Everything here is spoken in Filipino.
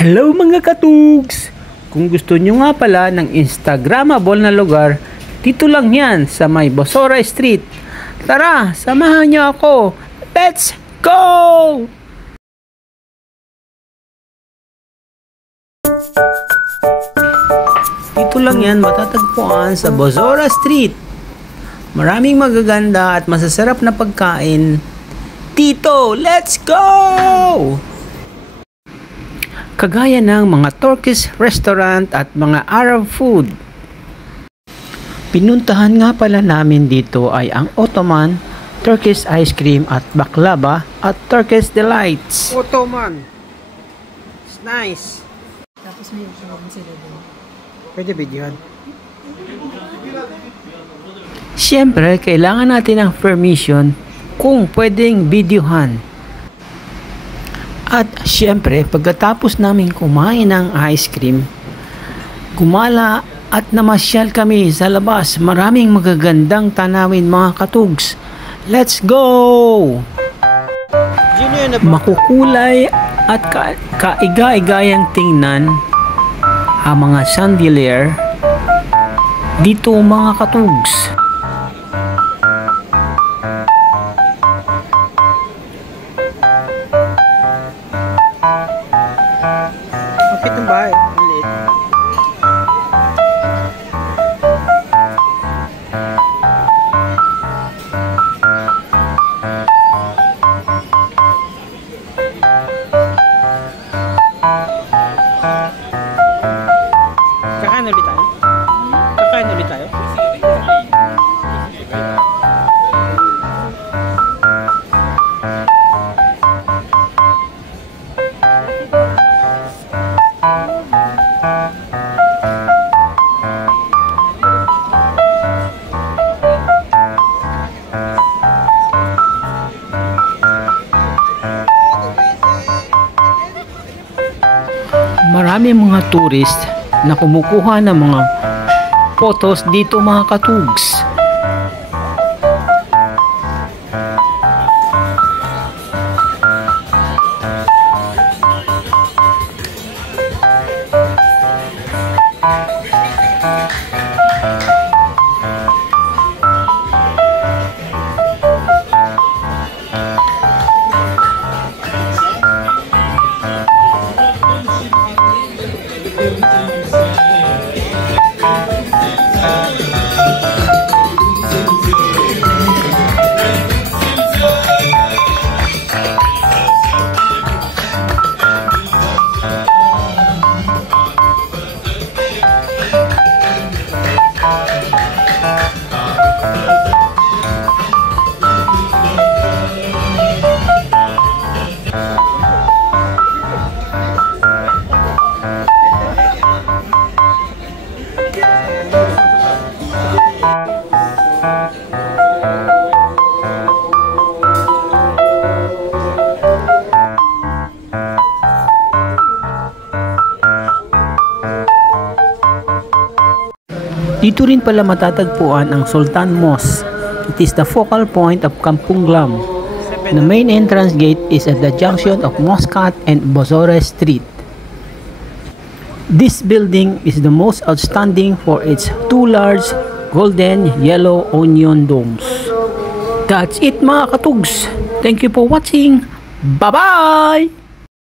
Hello mga katugs! Kung gusto nyo nga pala ng Instagrammable na lugar, dito lang yan sa may Bosora Street. Tara, samahan nyo ako! Let's go! Dito lang yan matatagpuan sa Bosora Street. Maraming magaganda at masasarap na pagkain. Dito, let's go! Kagaya ng mga Turkish restaurant at mga Arab food. Pinuntahan nga pala namin dito ay ang Ottoman, Turkish ice cream at baklava at Turkish delights. Ottoman. It's nice. Tapos may yung sila doon. Pwede videohan. Siyempre, kailangan natin ng permission kung pwedeng videohan. At siyempre, pagkatapos namin kumain ng ice cream, gumala at namasyal kami sa labas. Maraming magagandang tanawin mga katugs. Let's go! Makukulay at kaiga-igayang tingnan ang mga chandelier dito mga katugs. Kapit ng bahay, maliit. Kakain ulit tayo? Kakain ulit tayo? Marami mga tourist na kumukuha ng mga photos dito mga katugs. Dito rin pala matatagpuan ang Sultan Mosque. It is the focal point of Kampung Glam. The main entrance gate is at the junction of Muscat and Bosora Street. This building is the most outstanding for its two large golden yellow onion domes. That's it mga katugs. Thank you for watching. Bye-bye!